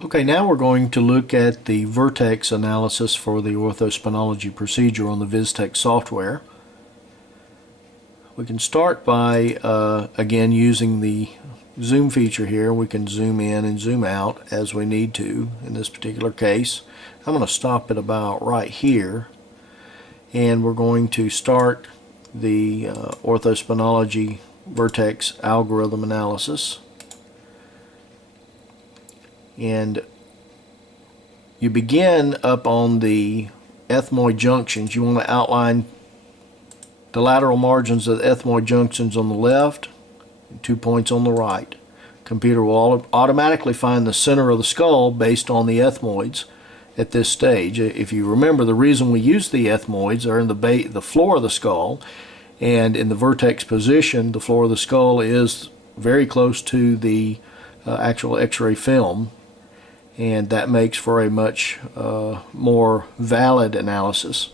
Okay, now we're going to look at the Vertex analysis for the orthospinology procedure on the Viztek software. We can start by, again, using the zoom feature here. We can zoom in and zoom out as we need to in this particular case. I'm going to stop it about right here, and we're going to start the orthospinology Vertex algorithm analysis. And you begin up on the ethmoid junctions. You want to outline the lateral margins of the ethmoid junctions on the left, and 2 points on the right. Computer will automatically find the center of the skull based on the ethmoids at this stage. If you remember, the reason we use the ethmoids are in the floor of the skull, and in the vertex position, the floor of the skull is very close to the actual X-ray film, and that makes for a much more valid analysis.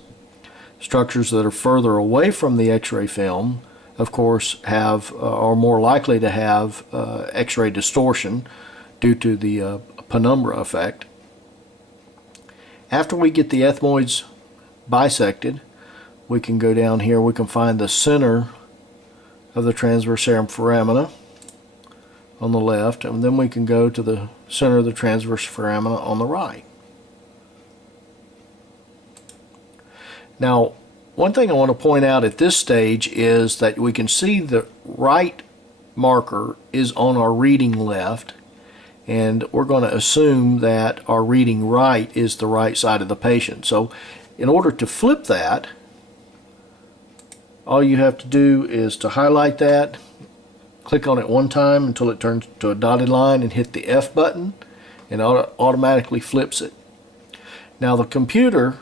Structures that are further away from the X-ray film, of course, are more likely to have X-ray distortion due to the penumbra effect. After we get the ethmoids bisected, we can go down here. We can find the center of the transverse foramina on the left, and then we can go to the center of the transverse foramina on the right. Now, one thing I want to point out at this stage is that we can see the right marker is on our reading left, and we're going to assume that our reading right is the right side of the patient. So in order to flip that, all you have to do is to highlight that, click on it one time until it turns to a dotted line, and hit the F button, and it automatically flips it. Now the computer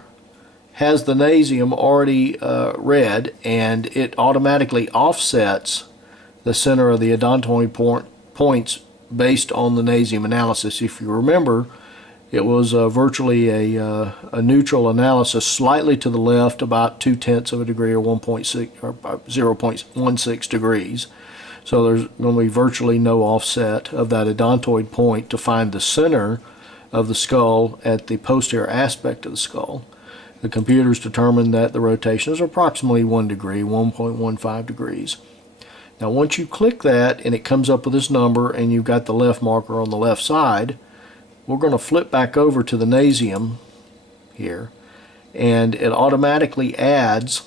has the nasium already read, and it automatically offsets the center of the odontoid points based on the nasium analysis. If you remember, it was virtually a neutral analysis, slightly to the left, about 0.2 of a degree, or 1.6 or 0.16 degrees. So there's going to be virtually no offset of that odontoid point to find the center of the skull at the posterior aspect of the skull. The computers determined that the rotation is approximately 1 degree, 1.15 degrees. Now once you click that and it comes up with this number and you've got the left marker on the left side, we're going to flip back over to the nasium here, and it automatically adds,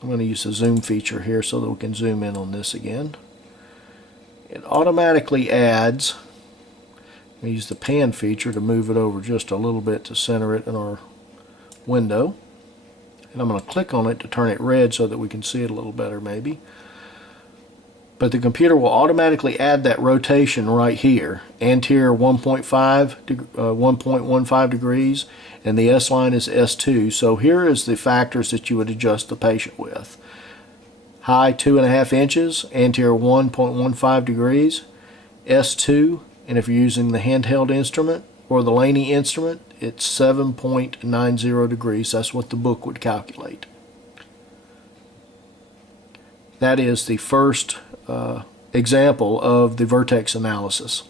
I'm going to use the zoom feature here so that we can zoom in on this again. It automatically adds, I use the pan feature to move it over just a little bit to center it in our window, and I'm going to click on it to turn it red so that we can see it a little better maybe. But the computer will automatically add that rotation right here, anterior 1.15 degrees, and the S line is S2. So here is the factors that you would adjust the patient with. High 2.5 inches, anterior 1.15 degrees, S2, and if you're using the handheld instrument or the Laney instrument, it's 7.90 degrees. That's what the book would calculate. That is the first example of the vertex analysis.